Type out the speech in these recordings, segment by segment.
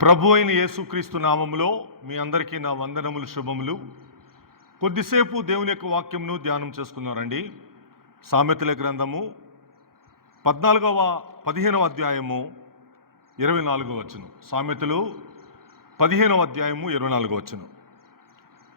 ప్రభు అయిన యేసుక్రీస్తు నామములో మీ అందరికీ నా వందనములు, శుభములు. కొద్దిసేపు దేవుని యొక్క వాక్యంను ధ్యానం చేసుకున్నారండి. సామెతల గ్రంథము 15వ అధ్యాయము 24వ వచనం. సామెతలు 15వ అధ్యాయము 24వ వచనం.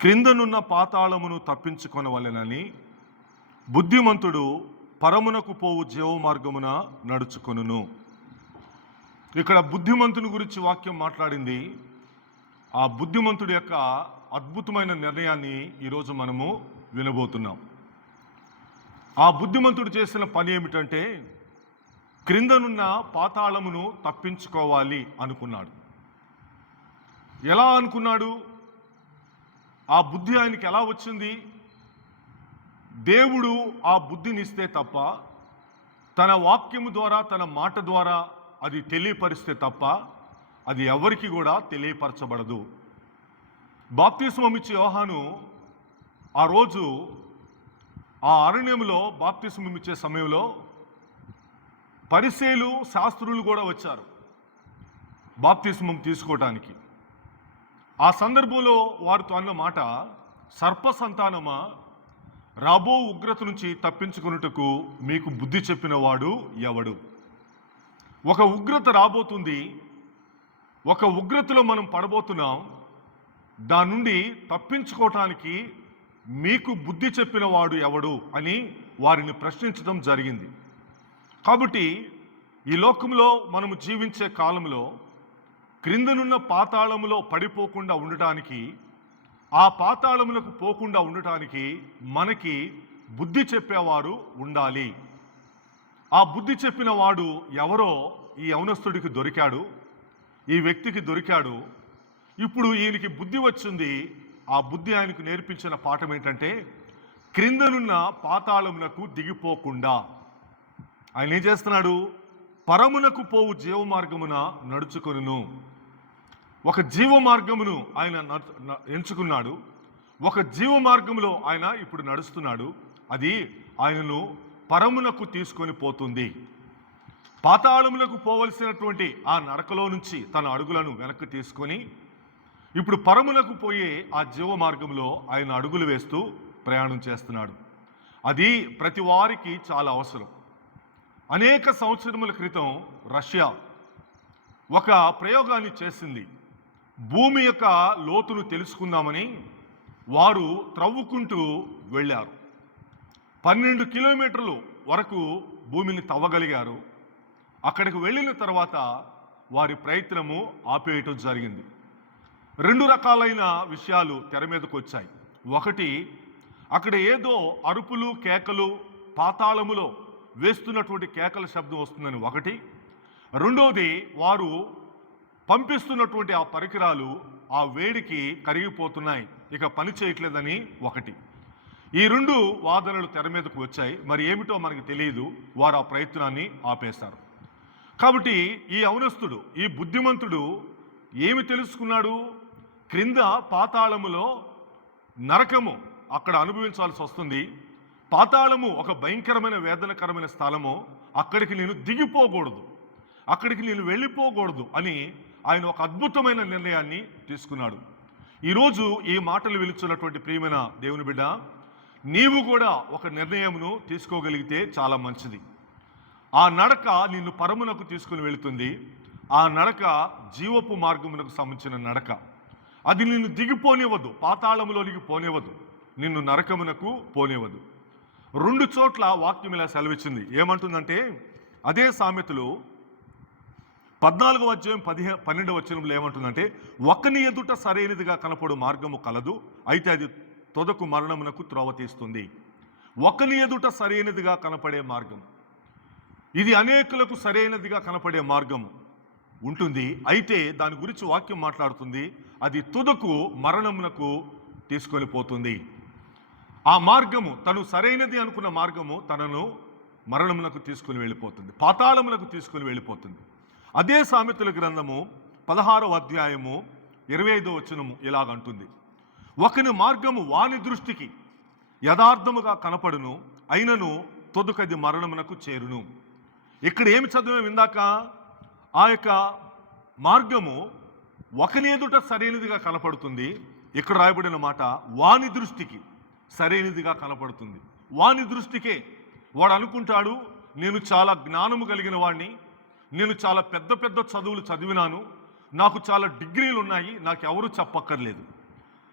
క్రిందనున్న పాతాళమును తప్పించుకొనవలెనని బుద్ధిమంతుడు పరమునకు పోవు జీవ మార్గమున నడుచుకొనును. ఇక్కడ బుద్ధిమంతుని గురించి వాక్యం మాట్లాడింది. ఆ బుద్ధిమంతుడి యొక్క అద్భుతమైన నిర్ణయాన్ని ఈరోజు మనము వినబోతున్నాం. ఆ బుద్ధిమంతుడు చేసిన పని ఏమిటంటే క్రిందనున్న పాతాళమును తప్పించుకోవాలి అనుకున్నాడు. ఎలా అనుకున్నాడు? ఆ బుద్ధి ఆయనకి ఎలా వచ్చింది? దేవుడు ఆ బుద్ధినిస్తే తప్ప, తన వాక్యము ద్వారా, తన మాట ద్వారా అది తెలియపరిస్తే తప్ప అది ఎవరికి కూడా తెలియపరచబడదు. బాప్తిస్మం ఇచ్చే యోహాను ఆ రోజు ఆ అరణ్యంలో బాప్తిస్మం ఇచ్చే సమయంలో పరిసయ్యులు, శాస్త్రులు కూడా వచ్చారు బాప్తిస్మం తీసుకోవటానికి. ఆ సందర్భంలో వారితో అన్న మాట, సర్ప సంతానమా, రాబో ఉగ్రత నుంచి తప్పించుకొనుటకు మీకు బుద్ధి చెప్పిన వాడు ఎవడు? ఒక ఉగ్రత రాబోతుంది, ఒక ఉగ్రతలో మనం పడబోతున్నాం. దాని నుండి తప్పించుకోవటానికి మీకు బుద్ధి చెప్పిన వాడు ఎవడు అని వారిని ప్రశ్నించడం జరిగింది. కాబట్టి ఈ లోకంలో మనము జీవించే కాలంలో క్రిందనున్న పాతాళములో పడిపోకుండా ఉండటానికి, ఆ పాతాళములకు పోకుండా ఉండటానికి మనకి బుద్ధి చెప్పేవారు ఉండాలి. ఆ బుద్ధి చెప్పిన వాడు ఎవరో ఈ యవనస్తుడికి దొరికాడు, ఈ వ్యక్తికి దొరికాడు. ఇప్పుడు ఈయనకి బుద్ధి వచ్చింది. ఆ బుద్ధి ఆయనకు నేర్పించిన పాఠం ఏంటంటే క్రిందనున్న పాతాళమునకు దిగిపోకుండా ఆయన ఏం చేస్తున్నాడు? పరమునకు పోవు జీవ మార్గమున నడుచుకొనును. ఒక జీవ మార్గమును ఆయన ఎంచుకున్నాడు. ఒక జీవ మార్గములో ఆయన ఇప్పుడు నడుస్తున్నాడు. అది ఆయనను పరమునకు తీసుకొని పోతుంది. పాతాళములకు పోవలసినటువంటి ఆ నడకలో నుంచి తన అడుగులను వెనక్కి తీసుకొని ఇప్పుడు పరమునకు పోయే ఆ జీవ మార్గంలో ఆయన అడుగులు వేస్తూ ప్రయాణం చేస్తున్నాడు. అది ప్రతి వారికి చాలా అవసరం. అనేక సంవత్సరముల క్రితం రష్యా ఒక ప్రయోగాన్ని చేసింది. భూమి యొక్క లోతును తెలుసుకుందామని వారు త్రవ్వుకుంటూ వెళ్ళారు. 12 కిలోమీటర్లు వరకు భూమిని తవ్వగలిగారు. అక్కడికి వెళ్ళిన తర్వాత వారి ప్రయత్నము ఆపేయటం జరిగింది. 2 రకాలైన విషయాలు తెర మీదకు వచ్చాయి. ఒకటి, అక్కడ ఏదో అరుపులు, కేకలు, పాతాళములో వేస్తున్నటువంటి కేకల శబ్దం వస్తుందని ఒకటి. రెండోది, వారు పంపిస్తున్నటువంటి ఆ పరికరాలు ఆ వేడికి కరిగిపోతున్నాయి, ఇక పని చేయట్లేదని ఒకటి. ఈ 2 వాదనలు తెర మీదకు వచ్చాయి. మరి ఏమిటో మనకు తెలియదు. వారు ఆ ప్రయత్నాన్ని ఆపేశారు. కాబట్టి ఈ యవనస్తుడు, ఈ బుద్ధిమంతుడు ఏమి తెలుసుకున్నాడు? క్రింద పాతాళములో నరకము అక్కడ అనుభవించాల్సి వస్తుంది. పాతాళము ఒక భయంకరమైన వేదనకరమైన స్థలము. అక్కడికి నేను దిగిపోకూడదు, అక్కడికి నేను వెళ్ళిపోకూడదు అని ఆయన ఒక అద్భుతమైన నిర్ణయాన్ని తీసుకున్నాడు. ఈరోజు ఈ మాటలు వెలుచున్నటువంటి ప్రియమైన దేవుని బిడ్డ, నీవు కూడా ఒక నిర్ణయమును తీసుకోగలిగితే చాలా మంచిది. ఆ నడక నిన్ను పరమునకు తీసుకుని వెళుతుంది. ఆ నడక జీవపు మార్గమునకు సంబంధించిన నడక. అది నిన్ను దిగిపోనివ్వదు, పాతాళములోనికి పోనివ్వదు, నిన్ను నరకమునకు పోనివ్వదు. 2 చోట్ల వాక్యం ఇలా సెలవిచ్చింది. ఏమంటుందంటే అదే సామెతలు 14వ అధ్యాయం 12వ వచనంలో ఏమంటుందంటే, ఒకని ఎదుట సరైనదిగా కనపడు మార్గము కలదు, అయితే అది తొదకు మరణమునకు త్రోవ తీస్తుంది. ఒకని ఎదుట సరైనదిగా కనపడే మార్గం, ఇది అనేకులకు సరైనదిగా కనపడే మార్గము ఉంటుంది. అయితే దాని గురించి వాక్యం మాట్లాడుతుంది, అది తుదకు మరణమునకు తీసుకొని పోతుంది. ఆ మార్గము, తను సరైనది అనుకున్న మార్గము తనను మరణమునకు తీసుకుని వెళ్ళిపోతుంది, పాతాళమునకు తీసుకుని వెళ్ళిపోతుంది. అదే సామెతల గ్రంథము 16వ అధ్యాయము 25వ వచనము ఇలాగంటుంది, ఒకని మార్గము వాని దృష్టికి యథార్థముగా కనపడును, అయినను తొదుకది మరణమునకు చేరును. ఇక్కడ ఏమి చదివాము ఇందాక? ఆ యొక్క మార్గము ఒకని ఎదుట సరైనదిగా కనపడుతుంది. ఇక్కడ రాయబడిన మాట వాని దృష్టికి సరైనదిగా కనపడుతుంది. వాని దృష్టికే వాడు అనుకుంటాడు, నేను చాలా జ్ఞానము కలిగిన వాడిని, నేను చాలా పెద్ద పెద్ద చదువులు చదివినాను, నాకు చాలా డిగ్రీలు ఉన్నాయి, నాకెవరూ చెప్పక్కర్లేదు,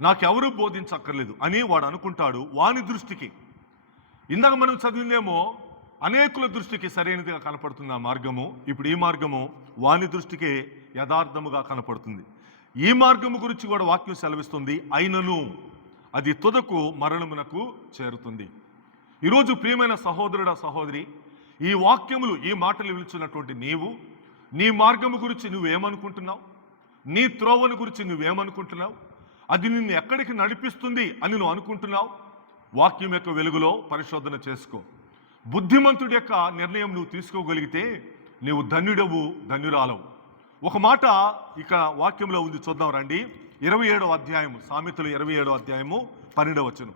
నాకెవరూ బోధించక్కర్లేదు అని వాడు అనుకుంటాడు. వాని దృష్టికి, ఇందాక మనం చదివిందేమో అనేకుల దృష్టికి సరైనదిగా కనపడుతుంది ఆ మార్గము. ఇప్పుడు ఈ మార్గము వాని దృష్టికే యథార్థముగా కనపడుతుంది. ఈ మార్గము గురించి కూడా వాక్యం సెలవిస్తుంది, అయినను అది తుదకు మరణమునకు చేరుతుంది. ఈరోజు ప్రియమైన సహోదరుడా సహోదరి, ఈ వాక్యములు, ఈ మాటలు విలుచున్నటువంటి నీవు, నీ మార్గము గురించి నువ్వేమనుకుంటున్నావు? నీ త్రోవను గురించి నువ్వేమనుకుంటున్నావు? అది నిన్ను ఎక్కడికి నడిపిస్తుంది అని నువ్వు అనుకుంటున్నావు? వాక్యం యొక్క వెలుగులో పరిశోధన చేసుకో. బుద్ధిమంతుడి యొక్క నిర్ణయం నువ్వు తీసుకోగలిగితే నీవు ధన్యుడవు, ధన్యురాలవు. ఒక మాట ఇక వాక్యంలో ఉంది, చూద్దాం రండి. 27వ అధ్యాయము, సామెతలు 27వ అధ్యాయము 12వ వచనం.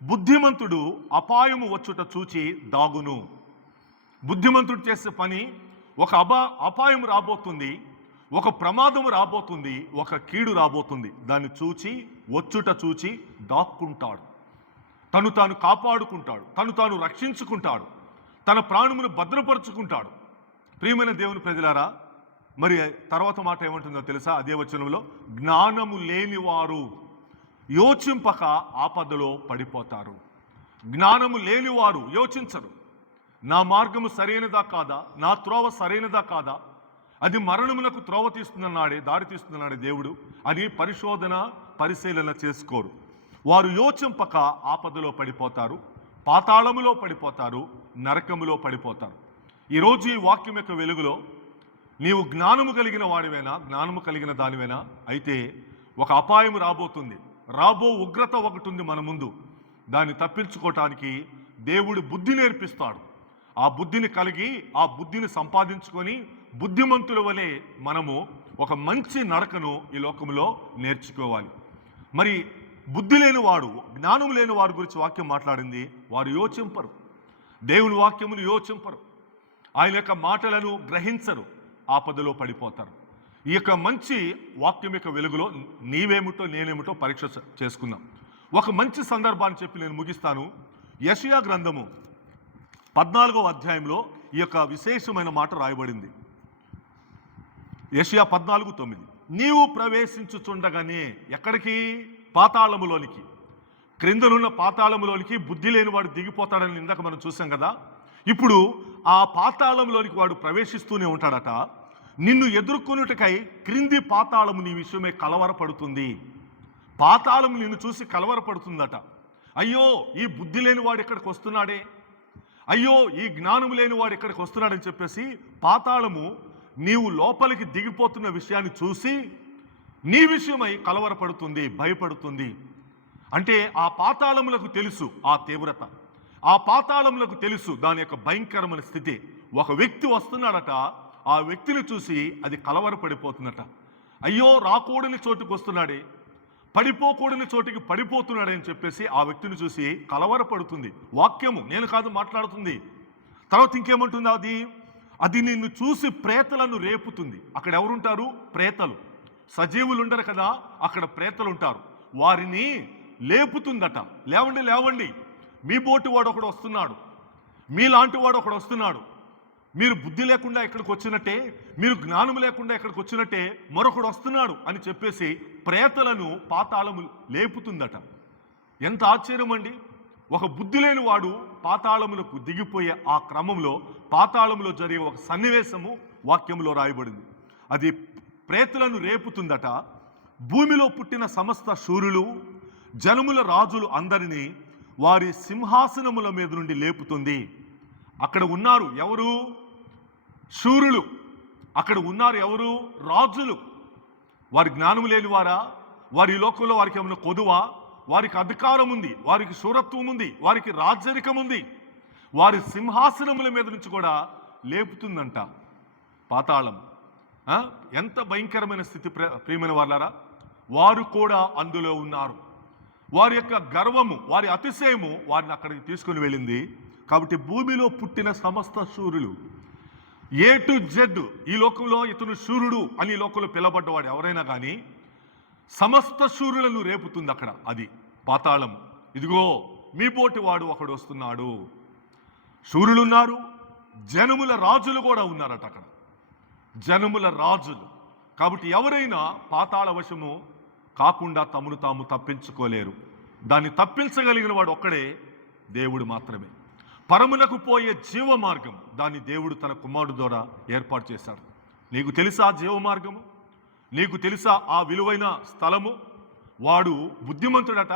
బుద్ధిమంతుడు అపాయము వచ్చుట చూచి దాగును. బుద్ధిమంతుడు చేసే పని, ఒక అపాయం రాబోతుంది, ఒక ప్రమాదం రాబోతుంది, ఒక కీడు రాబోతుంది, దాన్ని చూచి వచ్చుట చూచి దాక్కుంటాడు. తను తాను కాపాడుకుంటాడు, తను తాను రక్షించుకుంటాడు, తన ప్రాణమును భద్రపరుచుకుంటాడు. ప్రియమైన దేవుని ప్రజలారా, మరి తర్వాత మాట ఏమంటుందో తెలుసా? అదే వచనంలో, జ్ఞానము లేనివారు యోచింపక ఆపదలో పడిపోతారు. జ్ఞానము లేనివారు యోచించరు. నా మార్గము సరైనదా కాదా, నా త్రోవ సరైనదా కాదా, అది మరణమునకు త్రోవ తీస్తుందన్నాడే, దారి తీస్తుందన్నాడే దేవుడు అని పరిశోధన పరిశీలన చేసుకోరు. వారు యోచింపక ఆపదలో పడిపోతారు, పాతాళములో పడిపోతారు, నరకములో పడిపోతారు. ఈరోజు ఈ వాక్యం యొక్క వెలుగులో నీవు జ్ఞానము కలిగిన వాడివేనా, జ్ఞానము కలిగిన దానివేనా? అయితే ఒక అపాయం రాబోతుంది, రాబో ఉగ్రత ఒకటి ఉంది మన ముందు. దాన్ని తప్పించుకోవటానికి దేవుడు బుద్ధి నేర్పిస్తాడు. ఆ బుద్ధిని కలిగి, ఆ బుద్ధిని సంపాదించుకొని బుద్ధిమంతుల వలె మనము ఒక మంచి నడకను ఈ లోకంలో నేర్చుకోవాలి. మరి బుద్ధి లేని వాడు, జ్ఞానం లేని వారి గురించి వాక్యం మాట్లాడింది, వారు యోచింపరు, దేవుని వాక్యమును యోచింపరు, ఆయన యొక్క మాటలను గ్రహించరు, ఆపదలో పడిపోతారు. ఈ యొక్క మంచి వాక్యం యొక్క వెలుగులో నీవేమిటో నేనేమిటో పరీక్ష చేసుకుందాం. ఒక మంచి సందర్భాన్ని చెప్పి నేను ముగిస్తాను. యెషయా గ్రంథము 14వ అధ్యాయంలో ఈ యొక్క విశేషమైన మాట రాయబడింది. యెషయా 14:9. నీవు ప్రవేశించుచుండగానే ఎక్కడికి? పాతాళములోనికి. క్రిందనున్న పాతాళములోనికి బుద్ధి లేని వాడు దిగిపోతాడని ఇందాక మనం చూసాం కదా. ఇప్పుడు ఆ పాతాళంలోనికి వాడు ప్రవేశిస్తూనే ఉంటాడట. నిన్ను ఎదుర్కొనుటకై క్రింది పాతాళము నీ విషయమే కలవరపడుతుంది. పాతాళము నిన్ను చూసి కలవరపడుతుందట. అయ్యో, ఈ బుద్ధి లేని వాడు ఇక్కడికి వస్తున్నాడే, అయ్యో ఈ జ్ఞానము లేని వాడు ఇక్కడికి వస్తున్నాడని చెప్పేసి పాతాళము నీవు లోపలికి దిగిపోతున్న విషయాన్ని చూసి నీ విషయమై కలవరపడుతుంది, భయపడుతుంది. అంటే ఆ పాతాళములకు తెలుసు ఆ తీవ్రత, ఆ పాతాళములకు తెలుసు దాని యొక్క భయంకరమైన స్థితి. ఒక వ్యక్తి వస్తున్నాడట, ఆ వ్యక్తిని చూసి అది కలవరపడిపోతుందట. అయ్యో, రాకూడని చోటుకు వస్తున్నాడే, పడిపోకూడని చోటికి పడిపోతున్నాడని చెప్పేసి ఆ వ్యక్తిని చూసి కలవరపడుతుంది. వాక్యము, నేను కాదు మాట్లాడుతుంది. తర్వాత ఇంకేమంటుంది? అది నిన్ను చూసి ప్రేతలను రేపుతుంది. అక్కడ ఎవరుంటారు? ప్రేతలు. సజీవులు ఉండరు కదా, అక్కడ ప్రేతలు ఉంటారు. వారిని లేపుతుందట. లేవండి లేవండి, మీ బోటి వాడు ఒకడు వస్తున్నాడు, మీలాంటి వాడు ఒకడు వస్తున్నాడు. మీరు బుద్ధి లేకుండా ఇక్కడికి వచ్చినట్టే, మీరు జ్ఞానం లేకుండా ఇక్కడికి వచ్చినట్టే మరొకడు వస్తున్నాడు అని చెప్పేసి ప్రేతలను పాతాళము లేపుతుందట. ఎంత ఆశ్చర్యం అండి! ఒక బుద్ధి లేని వాడు పాతాళములకు దిగిపోయే ఆ క్రమంలో పాతాళములో జరిగే ఒక సన్నివేశము వాక్యములో రాయబడింది. అది ప్రేతలను రేపుతుందట. భూమిలో పుట్టిన సమస్త శూరులు, జనముల రాజులు అందరినీ వారి సింహాసనముల మీద నుండి లేపుతుంది. అక్కడ ఉన్నారు ఎవరు? శూరులు. అక్కడ ఉన్నారు ఎవరు? రాజులు. వారి జ్ఞానం లేని వారా? వారి లోకంలో వారికి ఏమైనా కొదువా? వారికి అధికారం ఉంది, వారికి శూరత్వం ఉంది, వారికి రాజరికం ఉంది. వారి సింహాసనముల మీద నుంచి కూడా లేపుతుందంట పాతాళం. ఎంత భయంకరమైన స్థితి ప్రియమైన వాళ్ళారా! వారు కూడా అందులో ఉన్నారు. వారి యొక్క గర్వము, వారి అతిశయము వారిని అక్కడికి తీసుకుని వెళ్ళింది. కాబట్టి భూమిలో పుట్టిన సమస్త శూరులు, ఏ టు జెడ్ ఈ లోకంలో ఇతను శూరుడు అని ఈ లోకంలో పిలబడ్డవాడు ఎవరైనా కానీ సమస్త శూరులను రేపుతుంది అక్కడ. అది పాతాళం. ఇదిగో మీ పోటీ వాడు ఒకడు వస్తున్నాడు. శూరులు ఉన్నారు, జనముల రాజులు కూడా ఉన్నారట అక్కడ. జనముల రాజులు. కాబట్టి ఎవరైనా పాతాళ వశము కాకుండా తమను తాము తప్పించుకోలేరు. దాన్ని తప్పించగలిగిన వాడు ఒక్కడే, దేవుడు మాత్రమే. పరమునకు పోయే జీవ మార్గం దాన్ని దేవుడు తన కుమారుడు ద్వారా ఏర్పాటు చేశాడు. నీకు తెలుసా జీవ మార్గము? నీకు తెలుసా ఆ విలువైన స్థలము? వాడు బుద్ధిమంతుడట.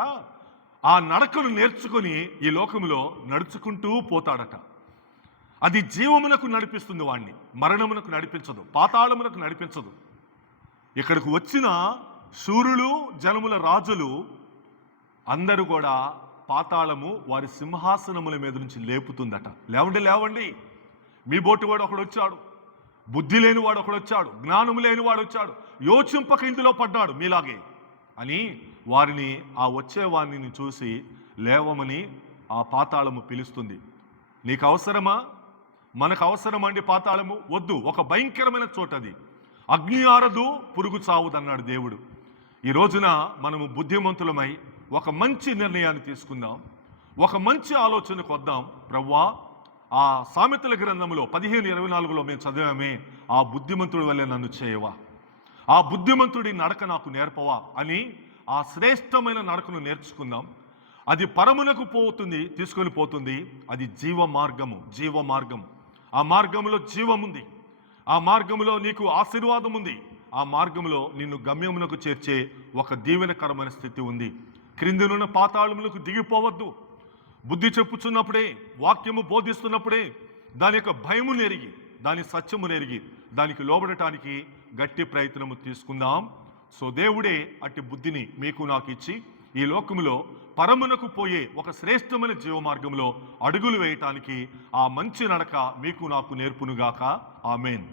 ఆ నడకను నేర్చుకొని ఈ లోకములో నడుచుకుంటూ పోతాడట. అది జీవమునకు నడిపిస్తుంది వాణ్ణి, మరణమునకు నడిపించదు, పాతాళమునకు నడిపించదు. ఇక్కడికి వచ్చిన శూరులు, జనముల రాజులు అందరూ కూడా పాతాళము వారి సింహాసనముల మీద నుంచి లేపుతుందట. లేవండి లేవండి, మీ బోటు వాడు ఒకడు వచ్చాడు, బుద్ధి లేనివాడు ఒకడు వచ్చాడు, జ్ఞానము లేనివాడు వచ్చాడు, యోచింపక ఇందులో పడ్డాడు మీలాగే అని వారిని, ఆ వచ్చేవారిని చూసి లేవమని ఆ పాతాళము పిలుస్తుంది. నీకు అవసరమా? మనకు అవసరమండి పాతాళము? వద్దు. ఒక భయంకరమైన చోటది. అగ్ని ఆరదు, పురుగు చావుదన్నాడు దేవుడు. ఈ రోజున మనము బుద్ధిమంతులమై ఒక మంచి నిర్ణయాన్ని తీసుకుందాం, ఒక మంచి ఆలోచనకు వద్దాం. ప్రవ్వా, ఆ సామెతల గ్రంథంలో 15:24లో మేము చదివామే, ఆ బుద్ధిమంతుడి వల్లే నన్ను చేయవా, ఆ బుద్ధిమంతుడి నడక నాకు నేర్పవా అని ఆ శ్రేష్టమైన నడకను నేర్చుకుందాం. అది పరమునకు పోతుంది, తీసుకొని పోతుంది. అది జీవ మార్గము, జీవ మార్గం. ఆ మార్గంలో జీవముంది, ఆ మార్గంలో నీకు ఆశీర్వాదం ఉంది, ఆ మార్గంలో నిన్ను గమ్యమునకు చేర్చే ఒక దీవెనకరమైన స్థితి ఉంది. క్రిందినున్న పాతాళములకు దిగిపోవద్దు. బుద్ధి చెప్పుచున్నప్పుడే, వాక్యము బోధిస్తున్నప్పుడే దాని యొక్క భయము నెరిగి, దాని సత్యము నెరిగి దానికి లోబడటానికి గట్టి ప్రయత్నము తీసుకుందాం. సో దేవుడే అట్టి బుద్ధిని మీకు నాకు ఇచ్చి ఈ లోకములో పరమునకు పోయే ఒక శ్రేష్టమైన జీవ మార్గంలో అడుగులు వేయటానికి ఆ మంచి నడక మీకు నాకు నేర్పునుగాక. ఆమేన్.